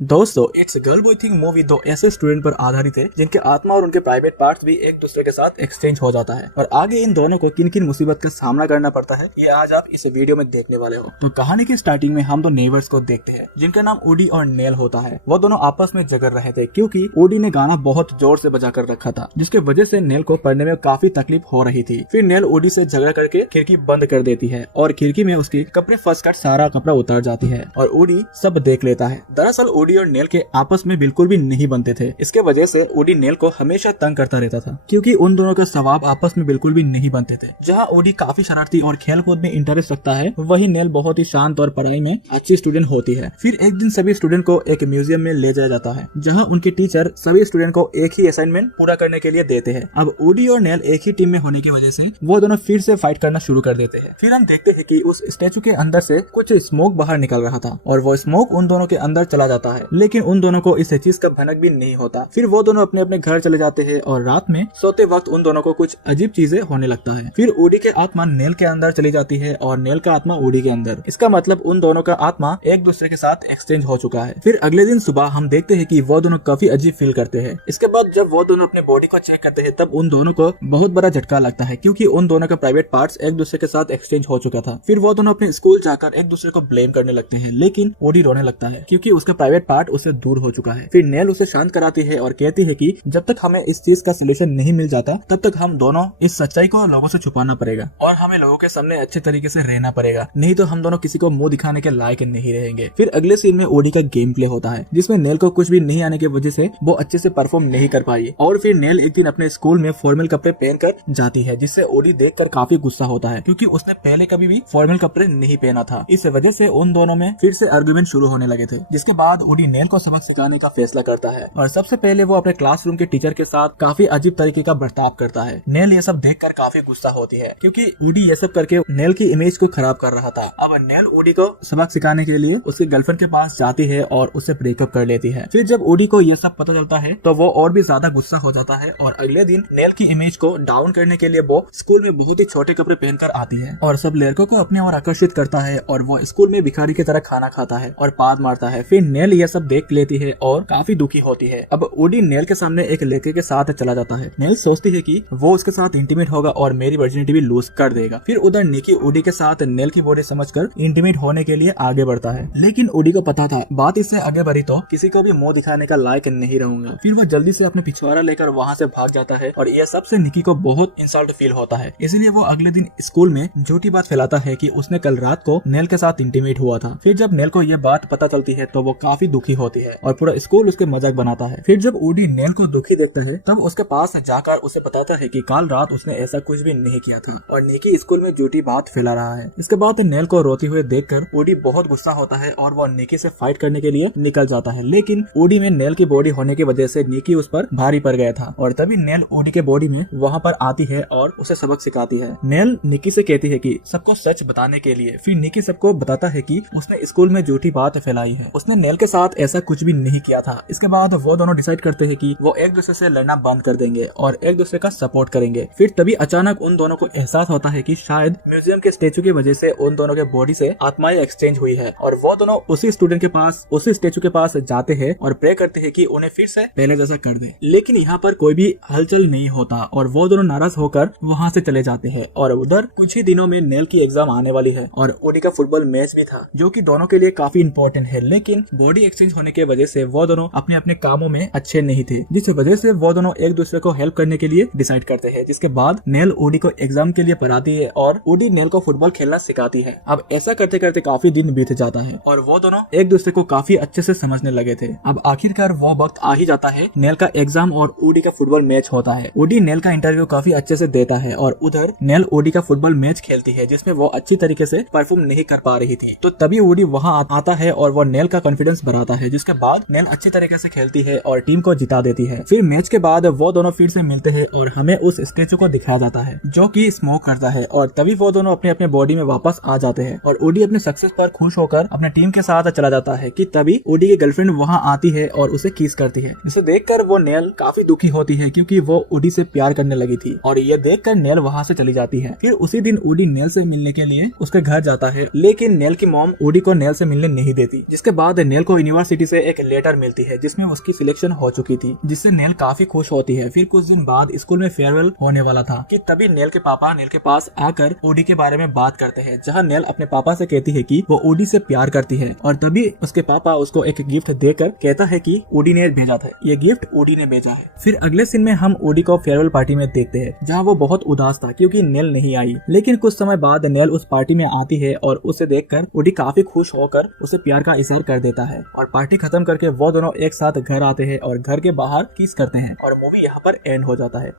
दोस्तों, it's girl boy thing movie दो ऐसे स्टूडेंट पर आधारित है जिनके आत्मा और उनके प्राइवेट पार्ट्स भी एक दूसरे के साथ एक्सचेंज हो जाता है और आगे इन दोनों को किन किन मुसीबत का सामना करना पड़ता है ये आज आप इस वीडियो में देखने वाले हो। तो कहानी की स्टार्टिंग में हम दो नेबर्स को देखते हैं जिनका नाम ओडी और नेल होता है। वो दोनों आपस में झगड़ रहे थे क्योंकि ओडी ने गाना बहुत जोर से बजा कर रखा था जिसके वजह से नेल को पढ़ने में काफी तकलीफ हो रही थी। फिर नेल ओडी से झगड़ा करके खिड़की बंद कर देती है और खिड़की में उसकी कपड़े फंस कर सारा कपड़ा उतर जाती है और ओडी सब देख लेता है। दरअसल ओडी और नेल के आपस में बिल्कुल भी नहीं बनते थे। इसके वजह से ओडी नेल को हमेशा तंग करता रहता था क्योंकि उन दोनों का स्वभाव आपस में बिल्कुल भी नहीं बनते थे। जहां ओडी काफी शरारती और खेल कूद में इंटरेस्ट रखता है वही नेल बहुत ही शांत और पढ़ाई में अच्छी स्टूडेंट होती है। फिर एक दिन सभी स्टूडेंट को एक म्यूजियम में ले जाया जाता है जहाँ उनके टीचर सभी स्टूडेंट को एक ही असाइनमेंट पूरा करने के लिए देते हैं। अब ओडी और नेल एक ही टीम में होने की वजह से वो दोनों फिर से फाइट करना शुरू कर देते हैं। फिर हम देखते हैं कि उस स्टेचू के अंदर से कुछ स्मोक बाहर निकल रहा था और वो स्मोक उन दोनों के अंदर चला जाता है, लेकिन उन दोनों को इस चीज का भनक भी नहीं होता। फिर वो दोनों अपने अपने घर चले जाते हैं और रात में सोते वक्त उन दोनों को कुछ अजीब चीजें होने लगता है। फिर ओडी के आत्मा नेल के अंदर चली जाती है और नेल का आत्मा ओडी के अंदर। इसका मतलब उन दोनों का आत्मा एक दूसरे के साथ एक्सचेंज हो चुका है। फिर अगले दिन सुबह हम देखते हैं कि वो दोनों काफी अजीब फील करते हैं। इसके बाद जब वो दोनों अपने बॉडी को चेक करते हैं तब उन दोनों को बहुत बड़ा झटका लगता है क्योंकि उन दोनों का प्राइवेट पार्ट्स एक दूसरे के साथ एक्सचेंज हो चुका था। फिर वो दोनों अपने स्कूल जाकर एक दूसरे को ब्लेम करने लगते हैं, लेकिन ओडी रोने लगता है क्योंकि उसका प्राइवेट पार्ट उससे दूर हो चुका है। फिर नेल उसे शांत कराती है और कहती है कि जब तक हमें इस चीज का सोल्यूशन नहीं मिल जाता तब तक हम दोनों इस सच्चाई को लोगों से छुपाना पड़ेगा और हमें लोगों के सामने अच्छे तरीके से रहना पड़ेगा, नहीं तो हम दोनों किसी को मुंह दिखाने के लायक नहीं रहेंगे। फिर अगले सीन में ओडी का गेम प्ले होता है जिसमें नेल को कुछ भी नहीं आने की वजह से वो अच्छे से परफॉर्म नहीं कर पाई और फिर नेल एक दिन अपने स्कूल में फॉर्मल कपड़े पहनकर जाती है जिससे ओडी देखकर काफी गुस्सा होता है क्योंकि उसने पहले कभी भी फॉर्मल कपड़े नहीं पहना था। इस वजह से उन दोनों में फिर से आर्गुमेंट शुरू होने लगे थे, जिसके बाद ओडी नेल को सबक सिखाने का फैसला करता है और सबसे पहले वो अपने क्लासरूम के टीचर के साथ काफी अजीब तरीके का बर्ताव करता है। नेल ये सब देखकर काफी गुस्सा होती है क्योंकि ओडी ये सब करके नेल की इमेज को खराब कर रहा था। अब नेल ओडी को सबक सिखाने के लिए उसके गर्लफ्रेंड के पास जाती है और उससे ब्रेकअप कर लेती है। फिर जब ओडी को ये सब पता चलता है तो वो और भी ज्यादा गुस्सा हो जाता है और अगले दिन नेल की इमेज को डाउन करने के लिए वो स्कूल में बहुत ही छोटे कपड़े पहनकर आती है और सब लड़कों को अपने ओर आकर्षित करता है और वो स्कूल में भिखारी की तरह खाना खाता है और पाद मारता है। फिर नेल ये सब देख लेती है और काफी दुखी होती है। अब ओडी नेल के सामने एक लड़के के साथ चला जाता है। नेल सोचती है कि वो उसके साथ इंटीमेट होगा और मेरी वर्जिनिटी भी लूज कर देगा। फिर उधर निकी ओडी के साथ नेल की बॉडी समझकर इंटीमेट होने के लिए आगे बढ़ता है, लेकिन ओडी को पता था बात इससे आगे बढ़ी तो किसी को भी मुंह दिखाने का लायक नहीं रहूंगा। फिर वो जल्दी से अपने पिछवाड़ा लेकर वहाँ से भाग जाता है और यह सबसे निकी को बहुत इंसल्ट फील होता है। इसलिए वो अगले दिन स्कूल में झूठी बात फैलाता है कि उसने कल रात को नेल के साथ इंटीमेट हुआ था। फिर जब नेल को यह बात पता चलती है तो वो काफी दुखी होती है और पूरा स्कूल उसके मजाक बनाता है। फिर जब ओडी नेल को दुखी देखता है तब उसके पास जाकर उसे बताता है कि कल रात उसने ऐसा कुछ भी नहीं किया था और निकी स्कूल में झूठी बात फैला रहा है। इसके बाद नेल को रोते हुए देखकर ओडी बहुत गुस्सा होता है और वो निकी से फाइट करने के लिए निकल जाता है, लेकिन ओडी में नेल की बॉडी होने की वजह से निकी उस पर भारी पड़ गया था और तभी नेल ओडी के बॉडी में वहाँ पर आती है और उसे सबक सिखाती है। नेल निकी से कहती है कि सबको सच बताने के लिए। फिर निकी सबको बताता है कि उसने स्कूल में झूठी बात फैलाई है, उसने नेल के साथ ऐसा कुछ भी नहीं किया था। इसके बाद वो दोनों डिसाइड करते हैं कि वो एक दूसरे से लड़ना बंद कर देंगे और एक दूसरे का सपोर्ट करेंगे। फिर तभी अचानक उन दोनों को एहसास होता है कि शायद म्यूजियम के स्टेचू की वजह से उन दोनों के बॉडी से आत्माएं एक्सचेंज हुई है और वो दोनों उसी स्टूडेंट के पास उसी स्टेचू के पास जाते हैं और प्रे करते हैं कि उन्हें फिर से पहले जैसा कर दे, लेकिन यहाँ पर कोई भी हलचल नहीं होता और वो दोनों नाराज होकर वहाँ से चले जाते हैं। और उधर कुछ ही दिनों में नेल की एग्जाम आने वाली है और ओडी का फुटबॉल मैच भी था जो कि दोनों के लिए काफी इंपॉर्टेंट है, लेकिन बॉडी एक्सचेंज होने की वजह से वो दोनों अपने अपने कामों में अच्छे नहीं थे, जिस वजह से वो दोनों एक दूसरे को हेल्प करने के लिए डिसाइड करते हैं। जिसके बाद नेल ओडी को एग्जाम के लिए पढ़ाती है और ओडी नेल को फुटबॉल खेलना सिखाती है। अब ऐसा करते करते काफी दिन बीत जाता है और वो दोनों एक दूसरे को काफी अच्छे से समझने लगे थे। अब आखिरकार वो वक्त आ ही जाता है, नेल का एग्जाम और ओडी का फुटबॉल मैच होता है। ओडी नेल का इंटरव्यू काफी अच्छे से देता है और उधर नेल ओडी का फुटबॉल मैच खेलती है जिसमें वो अच्छी तरीके से परफॉर्म नहीं कर पा रही थी। तो तभी ओडी वहाँ आता है और वो नेल का कॉन्फिडेंस बढ़ाता है, जिसके बाद नेल अच्छी तरीके से खेलती है और टीम को जिता देती है। फिर मैच के बाद वो दोनों फिर से मिलते हैं और हमें उस स्टेचू को दिखाया जाता है जो कि स्मोक करता है और तभी वो दोनों अपने अपने बॉडी में वापस आ जाते हैं और ओडी अपने सक्सेस पर खुश होकर अपने टीम के साथ चला जाता है कि तभी ओडी की गर्लफ्रेंड वहाँ आती है और उसे किस करती है। इसे देखकर वो नेल काफी दुखी होती है क्योंकि वो ओडी से प्यार करने लगी थी और ये देखकर नेल वहाँ से चली जाती है। फिर उसी दिन ओडी नेल से मिलने के लिए उसके घर जाता है, लेकिन नेल की मॉम ओडी को नेल से मिलने नहीं देती, जिसके बाद नेल को यूनिवर्सिटी से एक लेटर मिलती है जिसमें उसकी सिलेक्शन हो चुकी थी, जिससे नेल काफी खुश होती है। फिर कुछ दिन बाद स्कूल में फेयरवेल होने वाला था कि तभी नेल के पापा नेल के पास आकर ओडी के बारे में बात करते हैं, जहां नेल अपने पापा से कहती है कि वो ओडी से प्यार करती है। और तभी उसके पापा उसको एक गिफ्ट देकर कहता है कि ओडी ने भेजा था, ये गिफ्ट ओडी ने भेजा है। फिर अगले सीन में हम ओडी को फेयरवेल पार्टी में देखते हैं, जहाँ वो बहुत उदास था क्योंकि नेल नहीं आई। लेकिन कुछ समय बाद नेल उस पार्टी में आती है और उसे देखकर ओडी काफी खुश होकर उसे प्यार का इजहार कर देता है। और पार्टी खत्म करके वो दोनों एक साथ घर आते हैं और घर के बाहर किस करते हैं और मूवी यहाँ पर एंड हो जाता है।